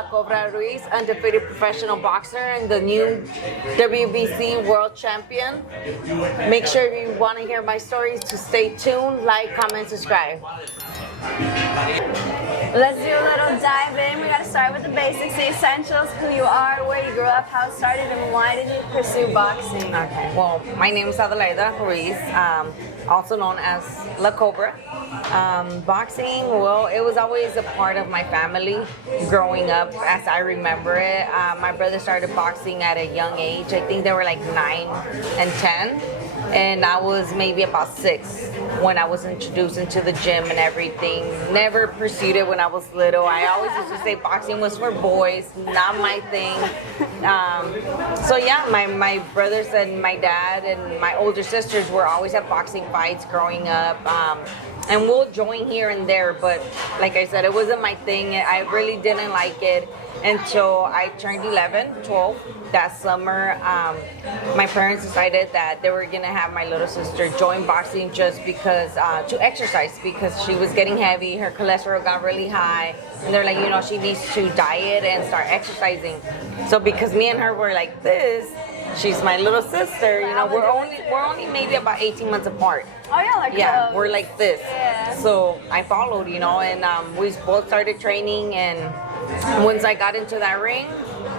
La Cobra Ruiz, undefeated professional boxer and the new WBC world champion. Make sure if you want to hear my stories to stay tuned, like, comment, subscribe. Let's do a little dive in. We got to start with the basics, the essentials, who you are, where you grew up, how it started, and why did you pursue boxing? Okay, well, my name is Adelaida Ruiz, also known as La Cobra. Boxing, well, it was always a part of my family growing up as I remember it. My brother started boxing at a young age. I think they were like 9 and 10. And I was maybe about 6 when I was introduced into the gym and everything. Never pursued it when I was little. I always used to say boxing was for boys, not my thing. So yeah, my brothers and my dad and my older sisters were always at boxing fights growing up. And we'll join here and there, but like I said, it wasn't my thing. I really didn't like it until I turned 12 that summer. My parents decided that they were gonna have my little sister join boxing just because to exercise, because she was getting heavy, her cholesterol got really high, and they're like, you know, she needs to diet and start exercising. So because me and her were like this, she's my little sister, you know, we're only maybe about 18 months apart. Oh yeah, like yeah, we're like this. Yeah. So I followed, you know, and we both started training, and once I got into that ring,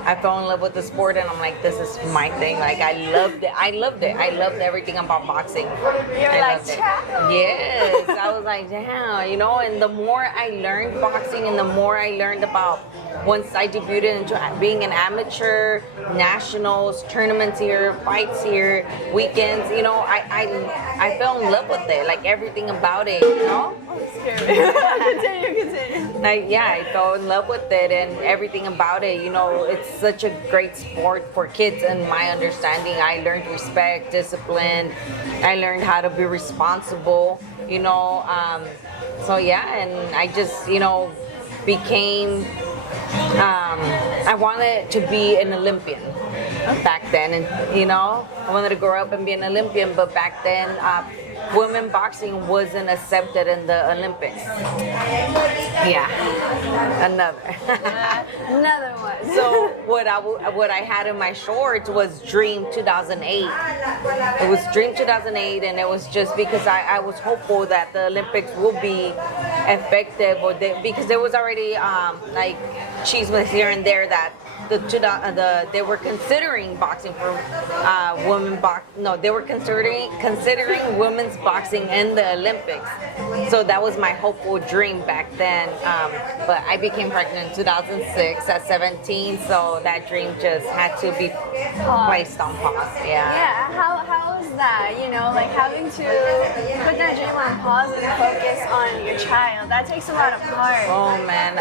I fell in love with the sport, and I'm like, this is my thing. Like, I loved it. I loved everything about boxing. You're like, yes. I was like, damn, you know, and the more I learned boxing and the more I learned about, once I debuted into being an amateur, nationals, tournaments here, fights here, weekends, you know, I fell in love with it, like everything about it, you know? Continue. I fell in love with it and everything about it. You know, it's such a great sport for kids. In my understanding, I learned respect, discipline. I learned how to be responsible. You know, so yeah, and I just, you know, became. I wanted to be an Olympian back then, and you know, I wanted to grow up and be an Olympian. But back then, women boxing wasn't accepted in the Olympics. Yeah, Another one. So what I had in my shorts was Dream 2008. It was Dream 2008, and it was just because I was hopeful that the Olympics will be effective, because there was already like chismes here and there that they were considering boxing for women they were considering women's boxing in the Olympics. So that was my hopeful dream back then. But I became pregnant in 2006 at 17, so that dream just had to be placed on pause. Yeah, how was that? You know, like having to put that dream on pause and focus on your child. That takes a lot of heart. Oh man,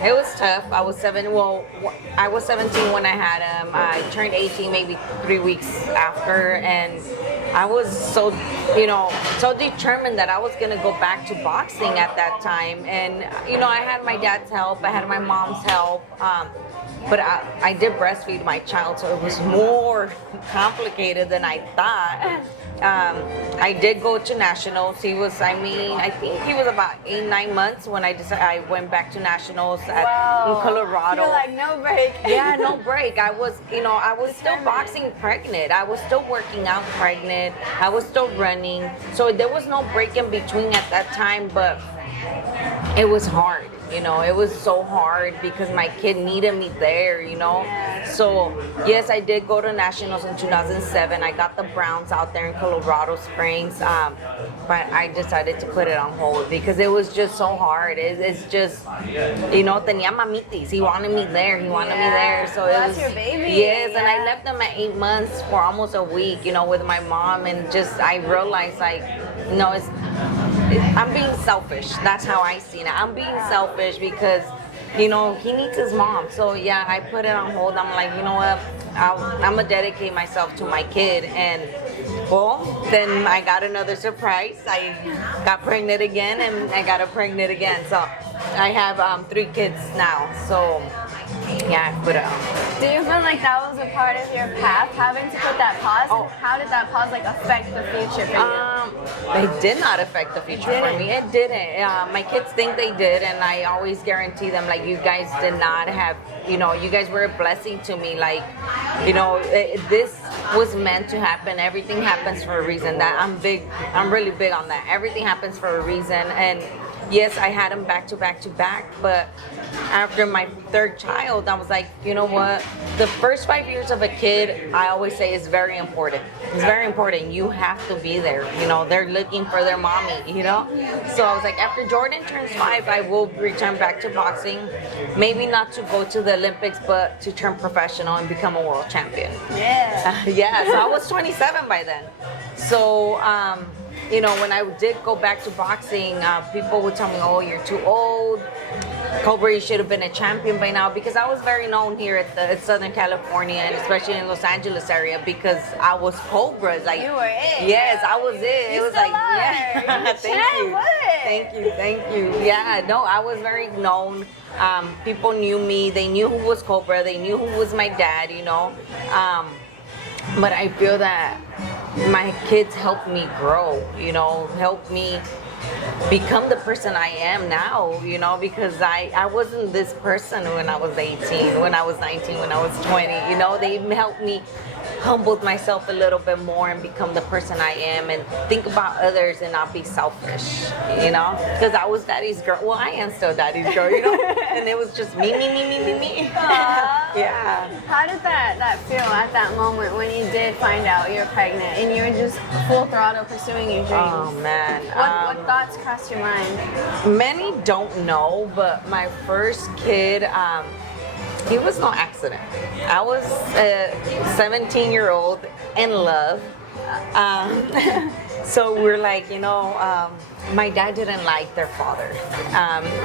it was tough. I was 17 when I had him. I turned 18 maybe 3 weeks after, and I was so determined that I was gonna go back to boxing at that time. And you know, I had my dad's help, I had my mom's help, but I did breastfeed my child, so it was more complicated than I thought. I did go to nationals. I think he was about 8-9 months when I went back to nationals in Colorado. You're like, no break. Yeah, no break. I was still boxing pregnant. I was still working out pregnant. I was still running. So there was no break in between at that time, but it was hard. You know, it was so hard because my kid needed me there, you know. So, yes, I did go to nationals in 2007. I got the Browns out there in Colorado Springs, but I decided to put it on hold because it was just so hard. It's just, you know, tenía mamitis. He wanted me there. So that's your baby. Yes, and I left them at 8 months for almost a week, you know, with my mom, and just I realized, like, you know, I'm being selfish. That's how I see it. I'm being selfish because, you know, he needs his mom. So yeah, I put it on hold. I'm like, you know what? I'm gonna dedicate myself to my kid. And well, then I got another surprise. I got pregnant again, and I got pregnant again. So I have 3 kids now. So Yeah, but Do you feel like that was a part of your path, having to put that pause? Oh. And how did that pause like affect the future for you? It did not affect the future for me. It didn't. My kids think they did, and I always guarantee them, like, you guys did not have, you know, you guys were a blessing to me. Like, you know, this was meant to happen. Everything happens for a reason. That I'm really big on that. Everything happens for a reason. And yes, I had them back to back to back, but after my third child, I was like, you know what? The first 5 years of a kid, I always say, is very important. It's very important. You have to be there. You know, they're looking for their mommy, you know? So I was like, after Jordan turns 5, I will return back to boxing. Maybe not to go to the Olympics, but to turn professional and become a world champion. Yeah. Yeah, so I was 27 by then. So, you know, when I did go back to boxing, people would tell me, oh, you're too old. Cobra, you should have been a champion by now, because I was very known here at Southern California, and especially in Los Angeles area, because I was Cobra. Like, You were it. Yes, I was it. You it was still like, are. yeah. You Thank you. Thank you. Yeah, no, I was very known. People knew me. They knew who was Cobra. They knew who was my dad, you know. But I feel that my kids helped me grow, you know, helped me become the person I am now, you know, because I wasn't this person when I was 18, when I was 19, when I was 20, you know. They helped me humble myself a little bit more and become the person I am, and think about others and not be selfish, you know, because I was daddy's girl. Well, I am still daddy's girl, you know, and it was just me. Yeah. How did that feel at that moment when you did find out you're pregnant and you were just full throttle pursuing your dreams? Oh man. What thoughts crossed your mind? Many don't know, but my first kid, he was no accident. I was a 17-year-old in love. So we're like, you know, my dad didn't like their father.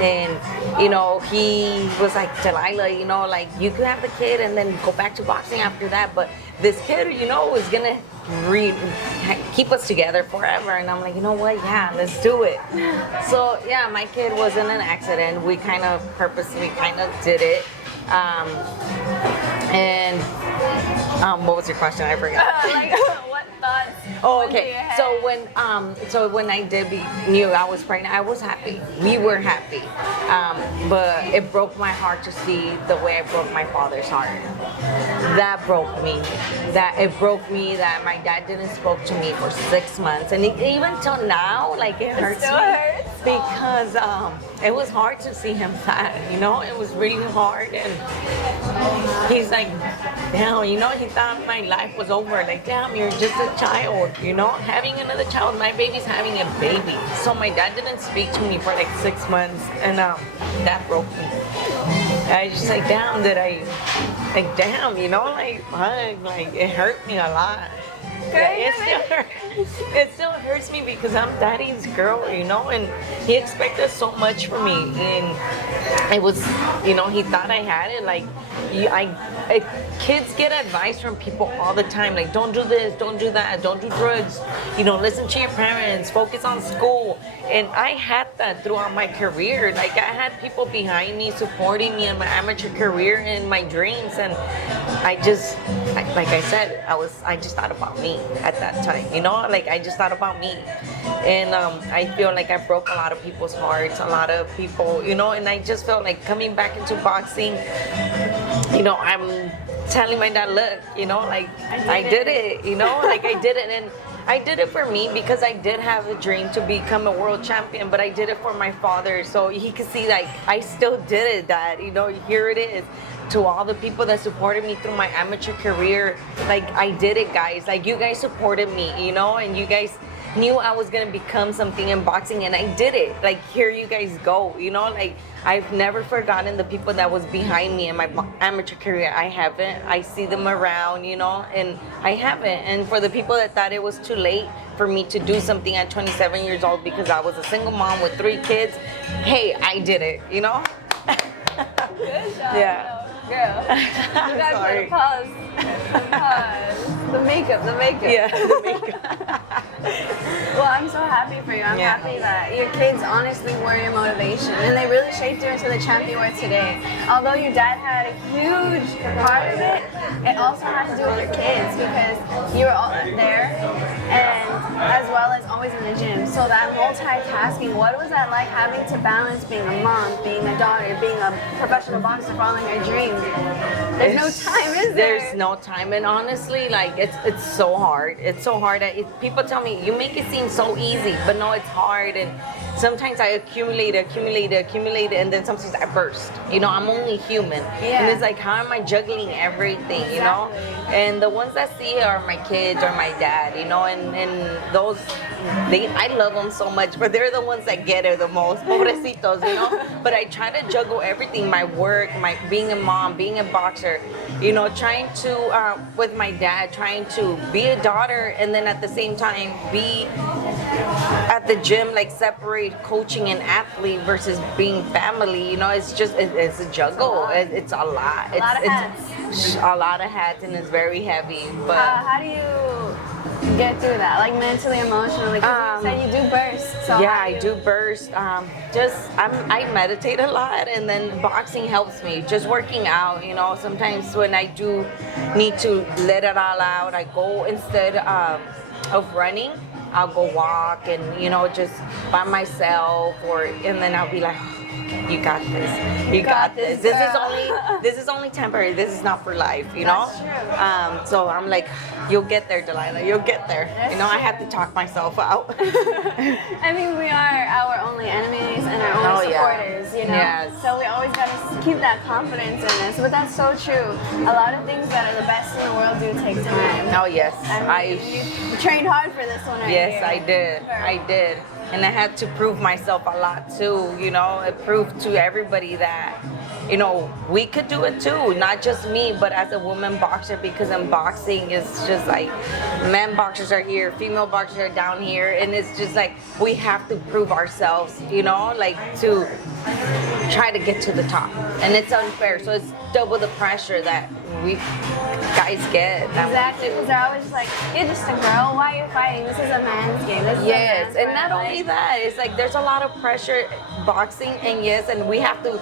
And, you know, he was like, Delilah, you know, like, you could have the kid and then go back to boxing after that. But this kid, you know, is going to keep us together forever. And I'm like, you know what? Yeah, let's do it. So, yeah, my kid wasn't an accident. We kind of purposely kind of did it. What was your question? I forgot. Like, what thoughts? Oh, went through okay. your head? So when I knew I was pregnant, I was happy. We were happy. But it broke my heart to see the way I broke my father's heart. That broke me. It broke me that my dad didn't spoke to me for 6 months, and even till now, like, it hurts still me hurts? because it was hard to see him sad. You know, it was really hard, and he's like, damn, you know, he thought my life was over. Like, damn, you're just a child, you know, having another child. My baby's having a baby. So my dad didn't speak to me for like 6 months, and that broke me. I was just like, damn, damn, you know, like, fuck, like, it hurt me a lot. It still hurts me because I'm daddy's girl, you know, and he expected so much from me, and it was, you know, he thought I had it. Like, kids get advice from people all the time, like, don't do this, don't do that, don't do drugs, you know, listen to your parents, focus on school. And I had that throughout my career. Like, I had people behind me supporting me in my amateur career and my dreams, and like I said, I just thought about me at that time, you know, like, I just thought about me. And I feel like I broke a lot of people's hearts, a lot of people, you know, and I just felt like coming back into boxing, you know, I'm telling my dad, look, you know, like, I did it, you know, like, I did it. And I did it for me because I did have a dream to become a world champion, but I did it for my father so he could see, like, I still did it, Dad, you know, here it is. To all the people that supported me through my amateur career, like, I did it, guys. Like, you guys supported me, you know, and you guys knew I was gonna become something in boxing, and I did it. Like, here you guys go, you know, like, I've never forgotten the people that was behind me in my amateur career. I haven't. I see them around, you know, and I haven't. And for the people that thought it was too late for me to do something at 27 years old because I was a single mom with 3 kids, hey, I did it, you know? Good job. Yeah. Girl, you gotta Sorry. put a pause. The makeup. Yeah, the makeup. Well, I'm so happy for you. I'm Yeah. happy that your kids honestly were your motivation, and they really shaped you into the champ you are today. Although your dad had a huge part of it, it also had to do with your kids because you were all there, and as well as always in the gym. So that multitasking, what was that like having to balance being a mom, being a daughter, being a professional boxer, following your dreams? There's no time, is there? There's no time, and honestly, like it's so hard. It's so hard. People tell me you make it seem so easy, but no, it's hard. And sometimes I accumulate, and then sometimes I burst. You know, I'm only human, Yeah. and it's like, how am I juggling everything? You know, Exactly. and the ones that see it are my kids or my dad. You know, and those I love them so much, but they're the ones that get it the most. Pobrecitos, you know. But I try to juggle everything: my work, my being a mom, being a boxer. You know, trying to with my dad, trying to be a daughter, and then at the same time be at the gym, like separate coaching and athlete versus being family. You know, it's just it's a juggle. It's a lot. A lot of hats. It's a lot of hats, and it's very heavy. But How do you get through that, like mentally, emotionally? 'Cause you said you do burst. So yeah, how I you- do burst. I meditate a lot, and then boxing helps me. Just working out, you know. Sometimes when I do need to let it all out, I go instead of running. I'll go walk, and you know, just by myself, and then I'll be like, "You got this. You got this. This is only temporary. This is not for life, you know." That's true. So I'm like, "You'll get there, Delilah. You'll get there." That's You know, I true. have to talk myself out. I mean, we are our only enemies and our only Oh, yeah. supporters, you know? Yes. So we always gotta keep that confidence in us. But that's so true. A lot of things that are the best in the world do take time. Oh yes, I mean, you trained hard for this one right yes, here. I did. I did. And I had to prove myself a lot too, you know. It proved to everybody that, you know, we could do it too. Not just me, but as a woman boxer, because in boxing it's just like men boxers are here, female boxers are down here, and it's just like we have to prove ourselves, you know, like to try to get to the top. And it's unfair. So it's double the pressure that we guys get. Exactly, because they're always just like, you're just a girl, why are you fighting? This is a man's game. This is a Yes, man's and fight." not only that, it's like there's a lot of pressure boxing, and yes, and we have to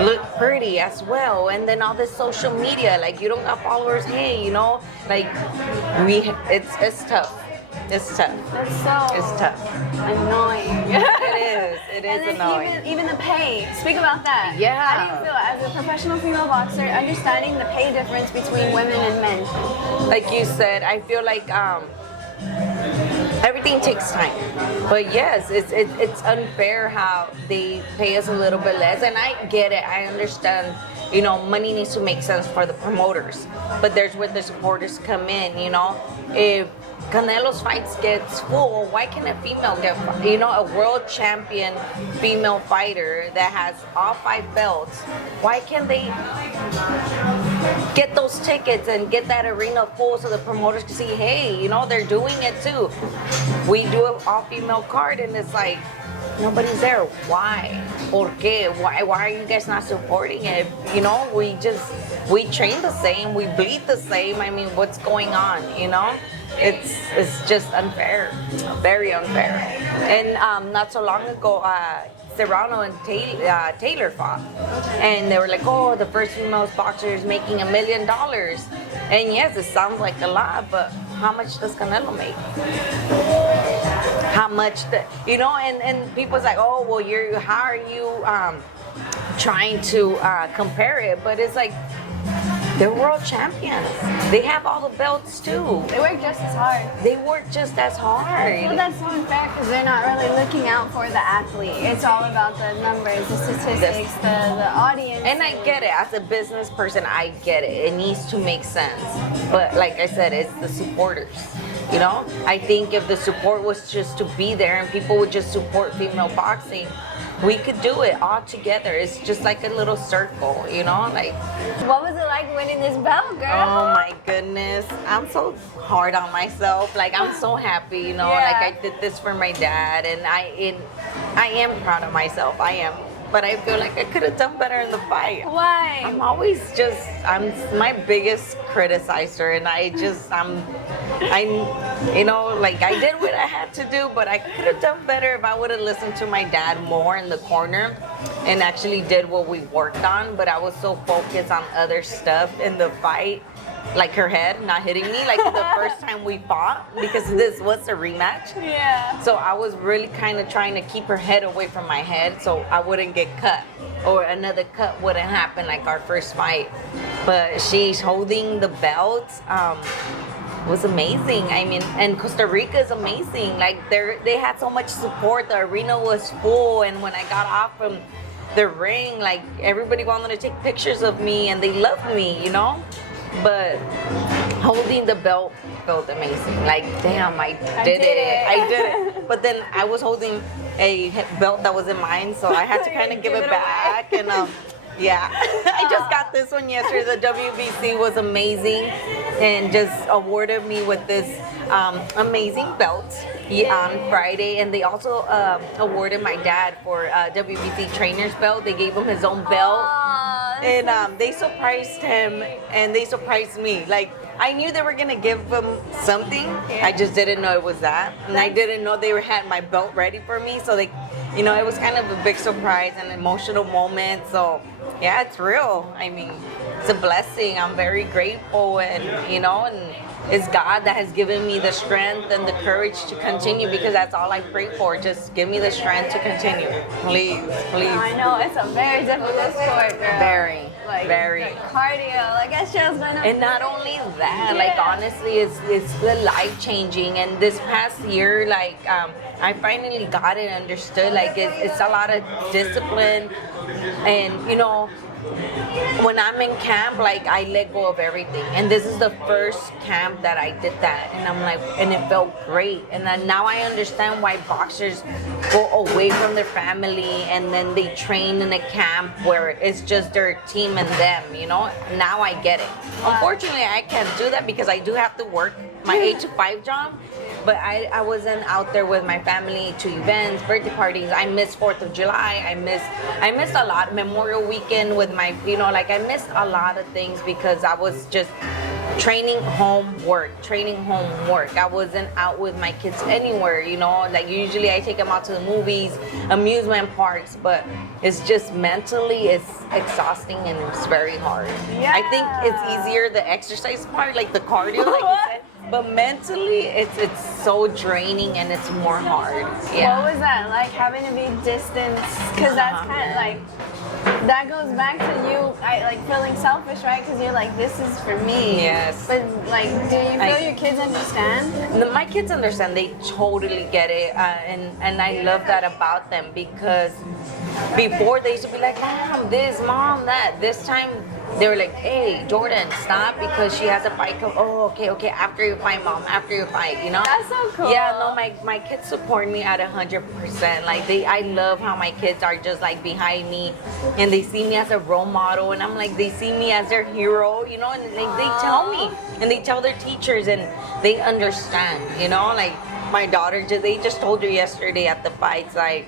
look pretty as well. And then all this social media, like you don't got followers, hey, you know, like it's tough. It's tough. That's so It's tough. annoying. It is And then annoying. even the pay. Speak about that. Yeah. How do you feel as a professional female boxer, understanding the pay difference between women and men? Like you said, I feel like everything takes time. But yes, it's unfair how they pay us a little bit less, and I get it. I understand. You know, money needs to make sense for the promoters, but there's where the supporters come in. You know, if Canelo's fights gets full, why can a female get, you know, a world champion female fighter that has all 5 belts? Why can't they get those tickets and get that arena full so the promoters can see, hey, you know, they're doing it too. We do an all-female card, and it's like, nobody's there. Why? ¿Por qué? Why are you guys not supporting it? You know, we train the same, we bleed the same. I mean, what's going on, you know? It's just unfair, very unfair. And not so long ago, Serrano and Taylor fought, and they were like, "Oh, the first female boxer is making $1 million." And yes, it sounds like a lot, but how much does Canelo make? How much, you know? And people's like, "Oh, well, how are you trying to compare it?" But it's like, they're world champions. They have all the belts too. They work just as hard. They work just as hard. Well, that's so unfair because they're not really looking out for the athlete. It's all about the numbers, the statistics, the audience. And I get it. As a business person, I get it. It needs to make sense. But like I said, it's the supporters. You know? I think if the support was just to be there and people would just support female boxing, we could do it all together. It's just like a little circle, you know? Like, What was it like winning this belt, girl? oh my goodness. I'm so hard on myself. Like, I'm so happy, you know? Yeah. Like, I did this for my dad, and I am proud of myself. I am. But I feel like I could have done better in the fight. Why? I'm always just, I'm my biggest criticizer, and I you know, like I did what I had to do, but I could have done better if I would have listened to my dad more in the corner and actually did what we worked on. But I was so focused on other stuff in the fight, like her head not hitting me, like the first time we fought, because this was a rematch. Yeah. So I was really kind of trying to keep her head away from my head so I wouldn't get cut or another cut wouldn't happen like our first fight. But she's holding the belt. Was amazing. I mean, and Costa Rica is amazing. Like they had so much support. The arena was full, and when I got off from the ring, like everybody wanted to take pictures of me, and they loved me, you know. But holding the belt felt amazing. Like, damn, I did it. I did it. But then I was holding a belt that wasn't mine, so I had to kind of give it back. And yeah, I just got this one yesterday. The WBC was amazing and just awarded me with this amazing belt on Friday. And they also awarded my dad for WBC trainer's belt. They gave him his own belt. And they surprised him and they surprised me. Like, I knew they were gonna give him something. Yeah. I just didn't know it was that. And I didn't know they had my belt ready for me. So they, you know, it was kind of a big surprise and emotional moment. So yeah, it's real. I mean, it's a blessing. I'm very grateful, and you know, and it's God that has given me the strength and the courage to continue, because that's all I pray for. Just give me the strength to continue. Please, please. I know it's a very difficult sport, girl. Very. Cardio, like I just went up. And not only that, like honestly, it's the life changing. And this past year, like I finally got it, understood. Like it's a lot of discipline, and you know, when I'm in camp, like I let go of everything. And this is the first camp that I did that, and I'm like, and it felt great. And then now I understand why boxers go away from their family and then they train in a camp where it's just their team and them, you know. Now I get it. Unfortunately, I can't do that because I do have to work my 8 to 5 job. But I wasn't out there with my family to events, birthday parties. I missed 4th of July. I missed a lot. Memorial weekend with my, you know, like I missed a lot of things because I was just training home work. I wasn't out with my kids anywhere, you know. Like usually I take them out to the movies, amusement parks, but it's just mentally it's exhausting and it's very hard. Yeah. I think it's easier the exercise part, like the cardio, like you said. But mentally, it's so draining and it's more hard. Yeah. What was that like, having to be distanced? Because that's kind of like, that goes back to you, like feeling selfish, right? Because you're like, this is for me. Yes. But like, do you feel your kids understand? My kids understand. They totally get it, and I love that about them, because before they used to be like, Mom this, Mom that. This time they were like, hey, Jordan, stop, because she has a fight. Oh, okay, after you fight, Mom, after you fight, you know? That's so cool. Yeah, no, my kids support me at 100%. Like, I love how my kids are just like behind me, and they see me as a role model, and I'm like, they see me as their hero, you know, and they tell me, and they tell their teachers, and they understand, you know? Like, my daughter, they just told her yesterday at the fights, like,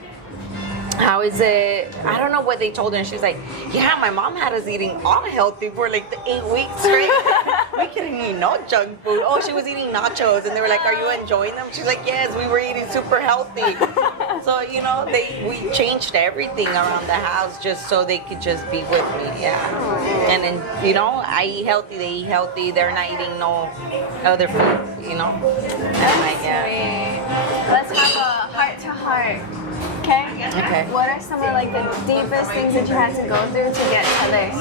how is it? I don't know what they told her. And she's like, yeah, my mom had us eating all healthy for like the 8 weeks straight. We couldn't eat no junk food. Oh, she was eating nachos. And they were like, are you enjoying them? She's like, yes, we were eating super healthy. So, you know, we changed everything around the house just so they could just be with me. Yeah. And then, you know, I eat healthy, they eat healthy. They're not eating no other food, you know. That's sweet. Let's have a heart to heart. Okay? What are some of like the deepest things that you had to go through to get to this?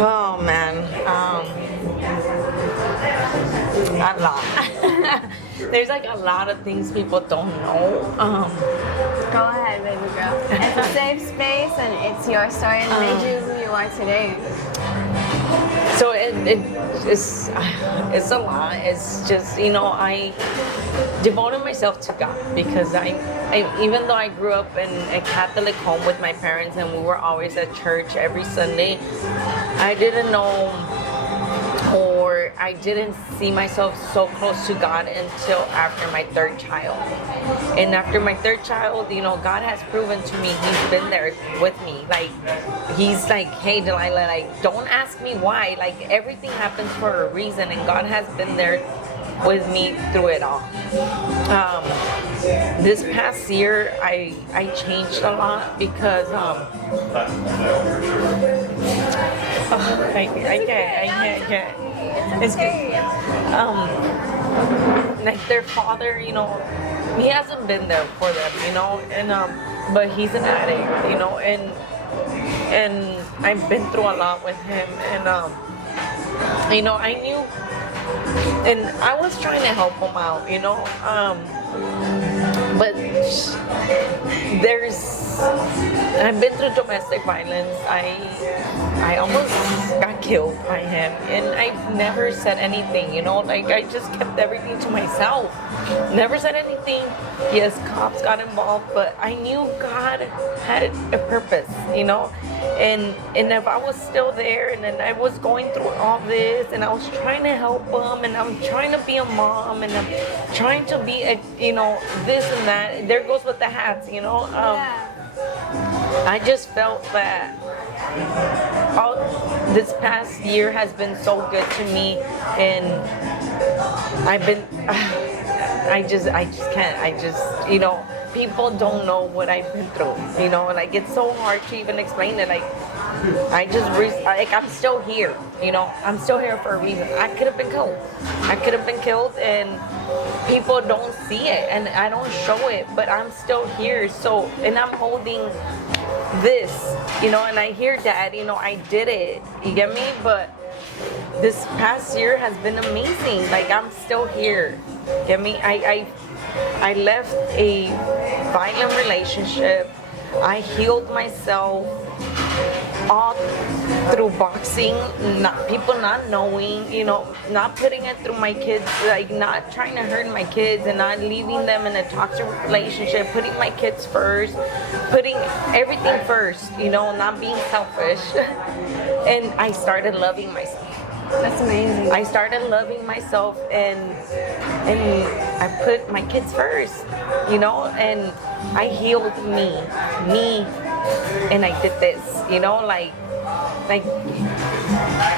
Oh man, a lot. There's like a lot of things people don't know. Go ahead, baby girl. It's a safe space and it's your story and made you who you are today. So it's a lot. It's just, you know, I devoted myself to God, because I even though I grew up in a Catholic home with my parents and we were always at church every Sunday, I didn't know, or I didn't see myself so close to God until after my 3rd child. And after my 3rd child, you know, God has proven to me He's been there with me. Like, He's like, hey, Delilah, like, don't ask me why. Like, everything happens for a reason, and God has been there with me through it all. This past year, I changed a lot because I can't. It's okay. Like their father, you know, he hasn't been there for them, you know, and but he's an addict, you know, and I've been through a lot with him, and you know, I knew, and I was trying to help him out, you know, but I've been through domestic violence. I almost got killed by him, and I've never said anything, you know, like I just kept everything to myself. Never said anything. Yes, cops got involved, but I knew God had a purpose, you know, and if I was still there, and then I was going through all this, and I was trying to help him, and I'm trying to be a mom, and I'm trying to be a, you know, this and that. There goes with the hats, you know. I just felt that all this past year has been so good to me, and I've been, I just can't, you know, people don't know what I've been through, you know, like it's so hard to even explain it. Like I'm still here, you know, I'm still here for a reason. I could have been killed, and people don't see it, and I don't show it, but I'm still here. So, and I'm holding this, you know, and I hear Dad, you know, I did it, you get me? But this past year has been amazing. Like I'm still here, get me? I left a violent relationship. I healed myself all through boxing, people not knowing, you know, not putting it through my kids, like not trying to hurt my kids and not leaving them in a toxic relationship, putting my kids first, putting everything first, you know, not being selfish. And I started loving myself. That's amazing. I started loving myself, and I put my kids first, you know, and I healed me, and I did this, you know, like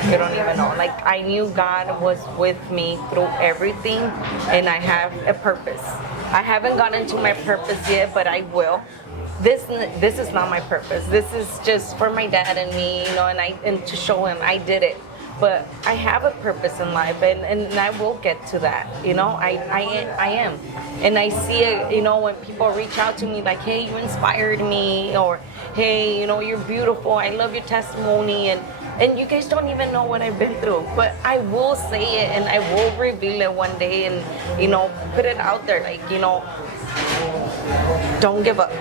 you don't even know. Like I knew God was with me through everything, and I have a purpose. I haven't gotten to my purpose yet, but I will. This is not my purpose. This is just for my dad and me, you know, and to show him I did it. But I have a purpose in life, and I will get to that, you know, I am. And I see it, you know, when people reach out to me like, hey, you inspired me, or hey, you know, you're beautiful, I love your testimony, and you guys don't even know what I've been through. But I will say it, and I will reveal it one day, and, you know, put it out there, like, you know, don't give up.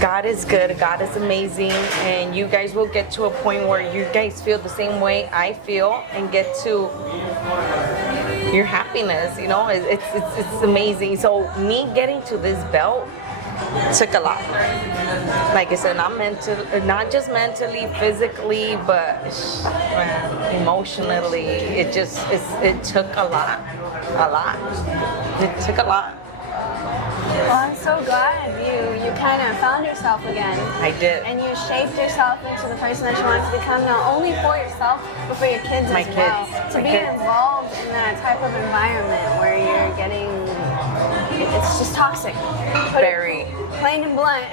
God is good, God is amazing, and you guys will get to a point where you guys feel the same way I feel, and get to your happiness, you know, it's amazing. So me getting to this belt took a lot. Like I said, not just mentally, physically, but emotionally. It took a lot. It took a lot. Well, I'm so glad you kind of found yourself again. I did. And you shaped yourself into the person that you wanted to become, not only for yourself, but for your kids as well. To be involved in that type of environment where you're getting, it's just toxic. Very. Plain and blunt.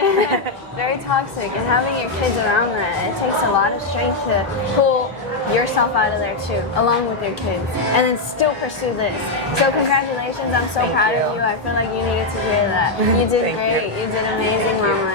Very toxic. And having your kids around that, it takes a lot of strength to pull yourself out of there too, along with your kids, and then still pursue this. So congratulations, I'm so proud of you. I feel like you needed to hear that. You did great. You did amazing, Mama.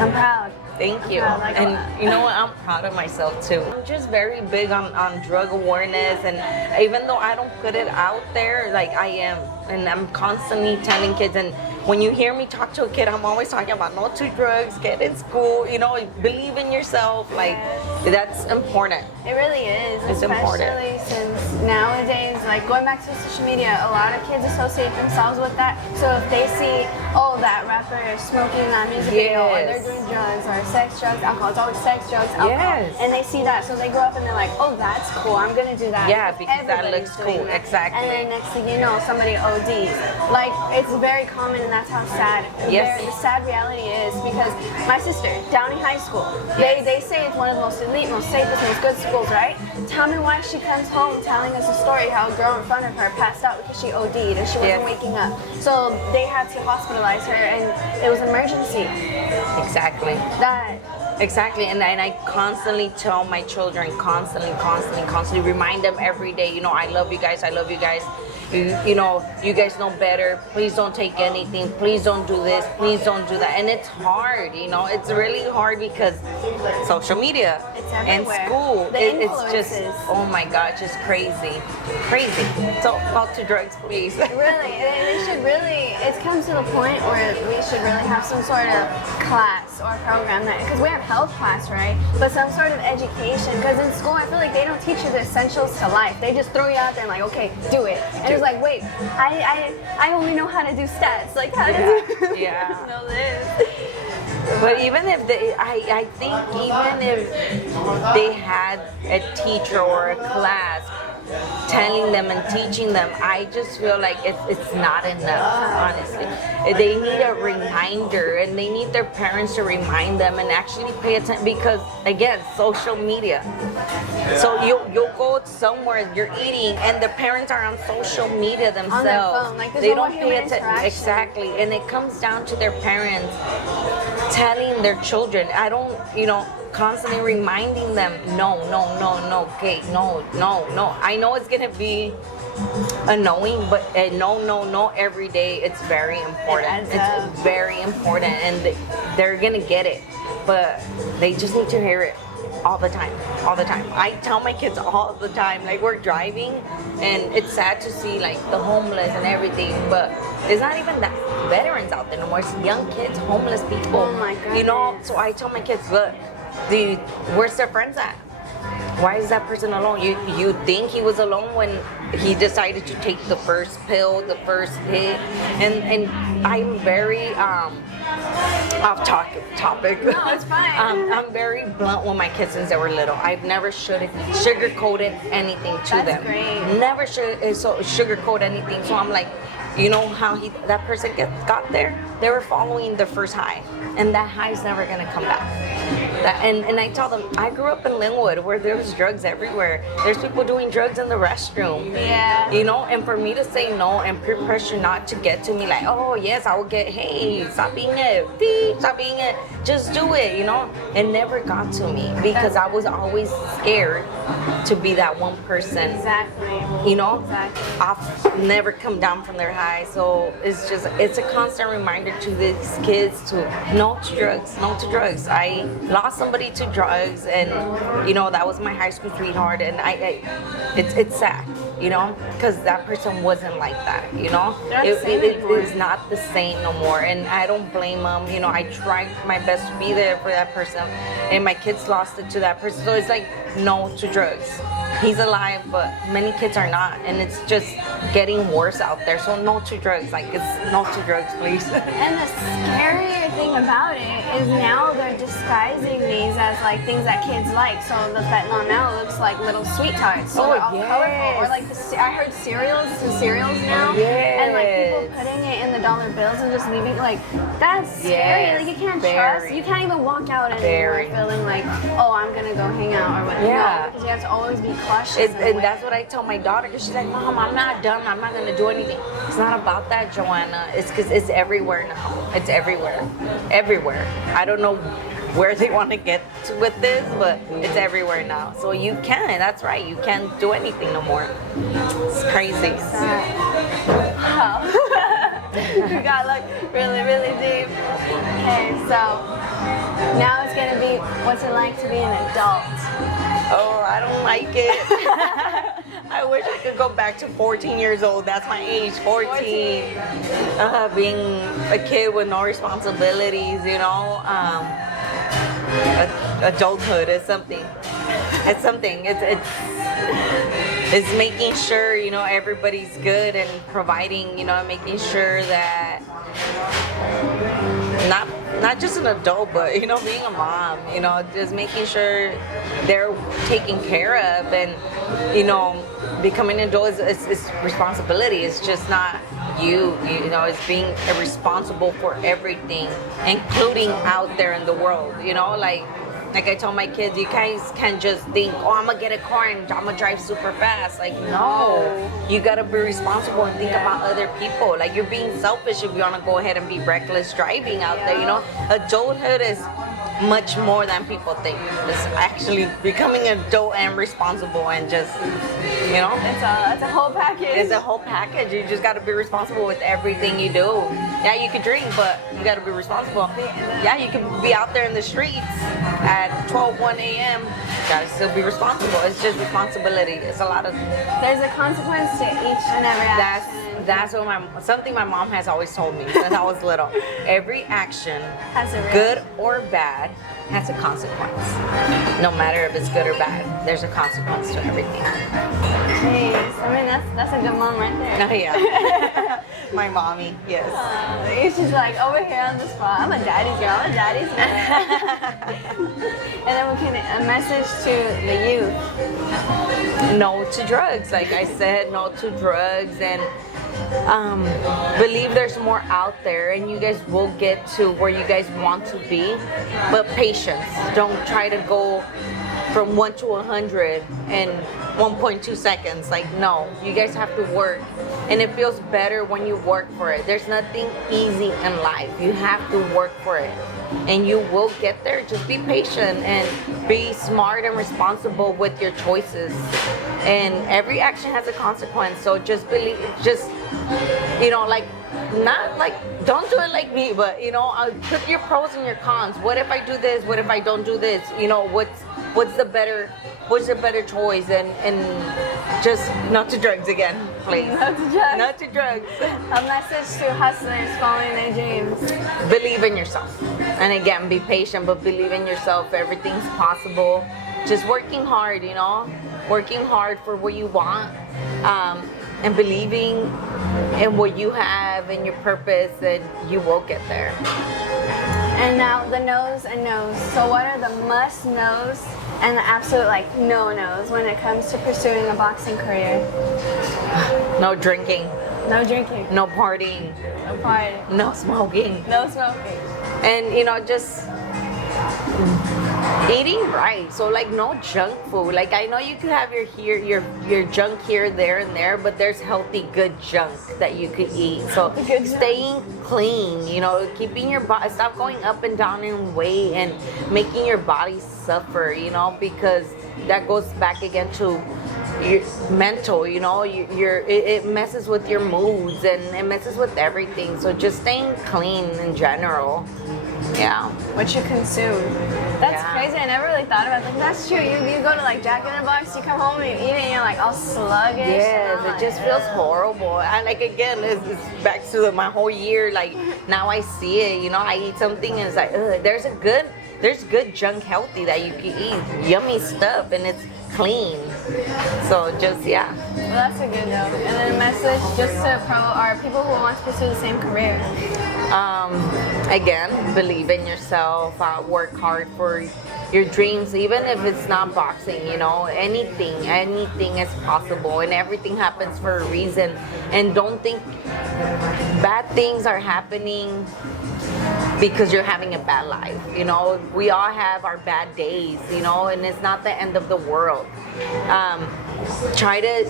I'm proud. Thank you. And you know what? I'm proud of myself too. I'm just very big on drug awareness, and even though I don't put it out there, like I am, and I'm constantly telling kids, and when you hear me talk to a kid, I'm always talking about no to drugs, get in school, you know, believe in yourself. Like that's important. It really is. It's important. Especially since nowadays, like going back to social media, a lot of kids associate themselves with that. So if they see, oh, that rapper is smoking that music video, or they're doing drugs, or sex, drugs, alcohol, it's always sex, drugs, alcohol, and they see that, so they grow up and they're like, oh, that's cool, I'm gonna do that. Yeah, because that looks cool. Exactly. And then next thing you know, somebody ODs. Like, it's very common in that that's how sad. Yes. The sad reality is because my sister, Downey High School, they say it's one of the most elite, most safest, most good schools, right? Tell me why she comes home telling us a story how a girl in front of her passed out because she OD'd and she wasn't waking up. So they had to hospitalize her, and it was an emergency. Exactly. Exactly, and I constantly tell my children, constantly remind them every day, you know, I love you guys, you know, you guys know better, please don't take anything, please don't do this, please don't do that. And it's hard, you know, it's really hard because social media and school, it's just, oh my God, just crazy. So, out to drugs, please. Really, they should really, it comes to the point where we should really have some sort of class or program that, because we have health class, right? But some sort of education, because in school I feel like they don't teach you the essentials to life. They just throw you out there and like, okay, do it. And it's like, wait, I only know how to do stats. Like, how to do know this? But even if I think even if they had a teacher or a class telling them and teaching them, I just feel like it's not enough, honestly. They need a reminder, and they need their parents to remind them and actually pay attention, because again, social media. So you'll go somewhere, you're eating, and the parents are on social media themselves. On their phone. Like, they don't pay attention. Exactly, and it comes down to their parents telling their children. I don't, you know, constantly reminding them, no, okay, no. I know it's gonna be annoying, but no every day. It's very important. It's very important, and they're gonna get it, but they just need to hear it all the time. I tell my kids all the time, like, we're driving and it's sad to see like the homeless and everything, but there's not even that veterans out there no more. It's young kids, homeless people. Oh my God. You know, so I tell my kids, look, where's their friends at? Why is that person alone? You think he was alone when he decided to take the first pill, the first hit? And I'm very off topic. No, it's fine. I'm very blunt with my kids since they were little. I've never sugarcoated anything to them. That's great. Never sugarcoat anything. So I'm like, you know how that person got there? They were following the first high, and that high's never gonna come back. And I tell them, I grew up in Linwood where there was drugs everywhere. There's people doing drugs in the restroom. Yeah. You know, and for me to say no and peer pressure not to get to me, like, oh yes, I will get, hey, stop being it, just do it, you know. It never got to me because I was always scared to be that one person. Exactly. You know? Exactly. I've never come down from their high, so it's a constant reminder to these kids to no to drugs. I lost somebody to drugs, and you know, that was my high school sweetheart, and it's sad, you know, because that person wasn't like that, you know. It's not the same no more, and I don't blame them. You know, I tried my best to be there for that person, and my kids lost it to that person, so it's like no to drugs. He's alive, but many kids are not, and it's just getting worse out there. So no to drugs, like, it's no to drugs, please. And the scarier thing about it is now they're disguising these as like things that kids like. So the fentanyl now looks like little sweet tarts. So they're all colorful. Or like I heard cereals now, and like people putting it in the dollar bills and just leaving, like, that's scary. Like, you can't trust. You can't even walk out anymore feeling like, oh, I'm gonna go hang out or whatever. Yeah. No, because you have to always be cautious. And that's what I tell my daughter, because she's like, Mom, I'm not done. I'm not gonna do anything. It's not about that, Joanna. It's because it's everywhere now. It's everywhere. I don't know where they want to get to with this, but it's everywhere now. So you can. That's right. You can't do anything no more. It's crazy. Wow. We got like really, really deep. Okay, so now it's gonna be what's it like to be an adult? Oh, I don't like it. I wish I could go back to 14 years old. That's my age, 14. Being a kid with no responsibilities, you know. Adulthood is something. It's something. It's making sure, you know, everybody's good and providing, you know, making sure that not just an adult, but, you know, being a mom, you know, just making sure they're taken care of, and, you know, becoming an adult is responsibility. It's just not you know, it's being responsible for everything, including out there in the world, you know, like I told my kids, you guys can't just think, oh, I'm gonna get a car and I'm gonna drive super fast. Like, no, you gotta be responsible and think about other people. Like, you're being selfish if you wanna go ahead and be reckless driving out there, you know. Adulthood is much more than people think. It's actually becoming adult and responsible and just, you know. It's a whole package. It's a whole package. You just gotta be responsible with everything you do. Yeah, you can drink, but you gotta be responsible. Yeah, you can be out there in the streets at 1 a.m. You gotta still be responsible. It's just responsibility. It's a lot of. There's a consequence to each and every action. That's what something my mom has always told me since I was little. Every action, Has a good or bad, has a consequence. No matter if it's good or bad, there's a consequence to everything. Jeez, I mean that's a good mom right there. Oh yeah, my mommy, yes. She's like over here on the spot. I'm a daddy's girl. I'm a daddy's girl. And then we can a message to the youth. No to drugs, like I said, no to drugs, and believe there's more out there, and you guys will get to where you guys want to be, but patience. Don't try to go from 1 to 100 in 1.2 seconds. Like, no, you guys have to work, and it feels better when you work for it. There's nothing easy in life. You have to work for it, and you will get there. Just be patient and be smart and responsible with your choices, and every action has a consequence. So just believe, just, you know, like, not like, don't do it like me, but, you know, put your pros and your cons. What if I do this? What if I don't do this? You know, what's the better choice? And just not to drugs again, please. Not to drugs. Not to drugs. A message to hustlers following their dreams. Believe in yourself. And again, be patient, but believe in yourself. Everything's possible. Just working hard, you know, working hard for what you want, and believing in what you have and your purpose, and you will get there. And now the no's and no's. So what are the must no's and the absolute like no no's when it comes to pursuing a boxing career? No drinking. No drinking. No partying. No partying. No smoking. No smoking. And, you know, just eating right. So, like, no junk food. Like, I know you could have your junk here, there, and there, but there's healthy, good junk that you could eat. So staying clean, you know, keeping your body, stop going up and down in weight and making your body suffer, you know, because that goes back again to your mental, you know, it messes with your moods, and it messes with everything. So just staying clean in general. Yeah. What you consume. That's Yeah. crazy. I never really thought about that. That's true. You go to like Jack in the Box, you come home and you eat it and you're like all sluggish. Yes, and it just feels horrible. And like, again, it's back to my whole year. Like, now I see it, you know, I eat something and it's like, ugh, there's good junk healthy that you can eat. Yummy stuff, and it's clean. So just, yeah. Well, that's a good note. And then a message just to people who want to pursue the same career. Again, believe in yourself, work hard for your dreams, even if it's not boxing, you know, anything is possible, and everything happens for a reason. And don't think bad things are happening because you're having a bad life. You know, we all have our bad days, you know, and it's not the end of the world. Try to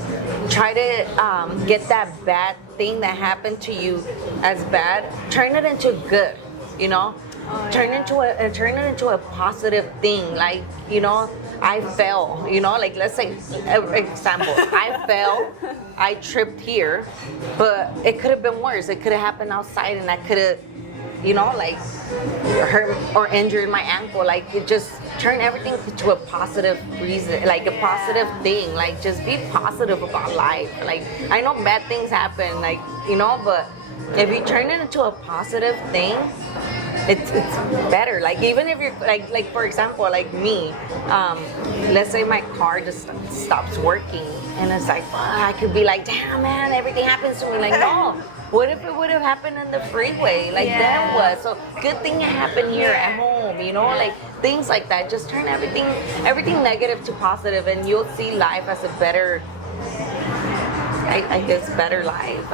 get that bad thing that happened to you as bad, turn it into good, you know. Turn it into a positive thing. Like, you know, I fell, you know, like, let's say, example, I fell, I tripped here, but it could have been worse. It could have happened outside, and I could have, you know, like, hurt or injured my ankle. Like, it just turn everything to a positive reason, like a positive thing. Like, just be positive about life. Like, I know bad things happen, like, you know, but if you turn it into a positive thing, it's better. Like, even if you're like for example, like me, let's say my car just stops working, and it's like, fuck, I could be like, damn, man, everything happens to me. Like, no, what if it would have happened in the freeway? Like, then what? So good thing it happened here at home, you know, like things like that. Just turn everything negative to positive, and you'll see life as a better I guess better life.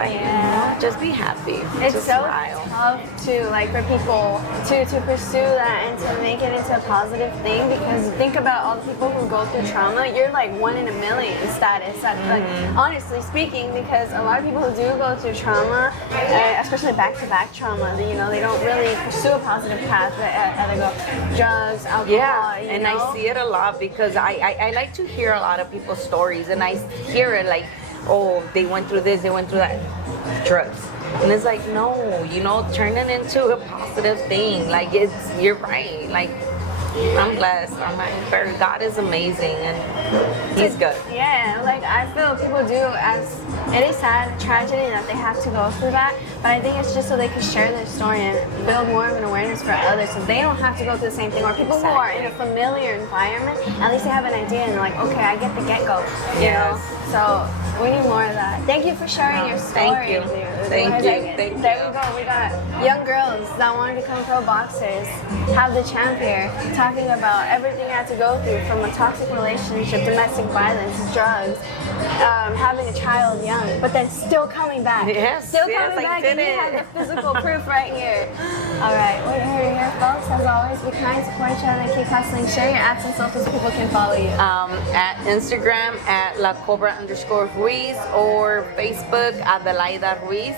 Just be happy. It's just so smile. tough to like for people to pursue that and to make it into a positive thing, because think about all the people who go through trauma. You're like 1 in a million status. Like, honestly speaking, because a lot of people who do go through trauma, especially back-to-back trauma, they don't really pursue a positive path. They either go drugs, alcohol. Yeah, and I see it a lot because I like to hear a lot of people's stories, and I hear it like, oh, they went through this, they went through that, drugs. And it's like, no, turn it into a positive thing. Like, you're right. Like, I'm blessed. God is amazing, and He's good. Yeah, like I feel people do, as it is sad, tragedy that they have to go through that, but I think it's just so they can share their story and build more of an awareness for others, so they don't have to go through the same thing. Or people who are in a familiar environment, at least they have an idea and they're like, okay, I get the get-go. You know? So we need more of that. Thank you for sharing your story. Thank you. Dude. Thank you. There we go. We got young girls that wanted to become pro boxers, have the champ here, talking about everything I had to go through, from a toxic relationship, domestic violence, drugs, having a child young, but then still coming back. Still coming back, and you have the physical proof right here. All right, well, you're here, folks. As always, be kind, support each other, keep hustling. Share your apps and socials so people can follow you. At Instagram at La Cobra_Ruiz, or Facebook Adelaida Ruiz,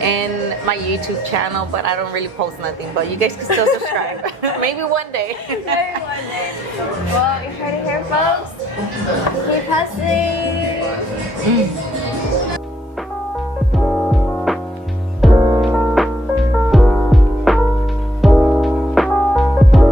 and my YouTube channel, but I don't really post nothing, but you guys can still subscribe. Maybe one day. Maybe one day. Well, you heard it here, folks. Keep hustling.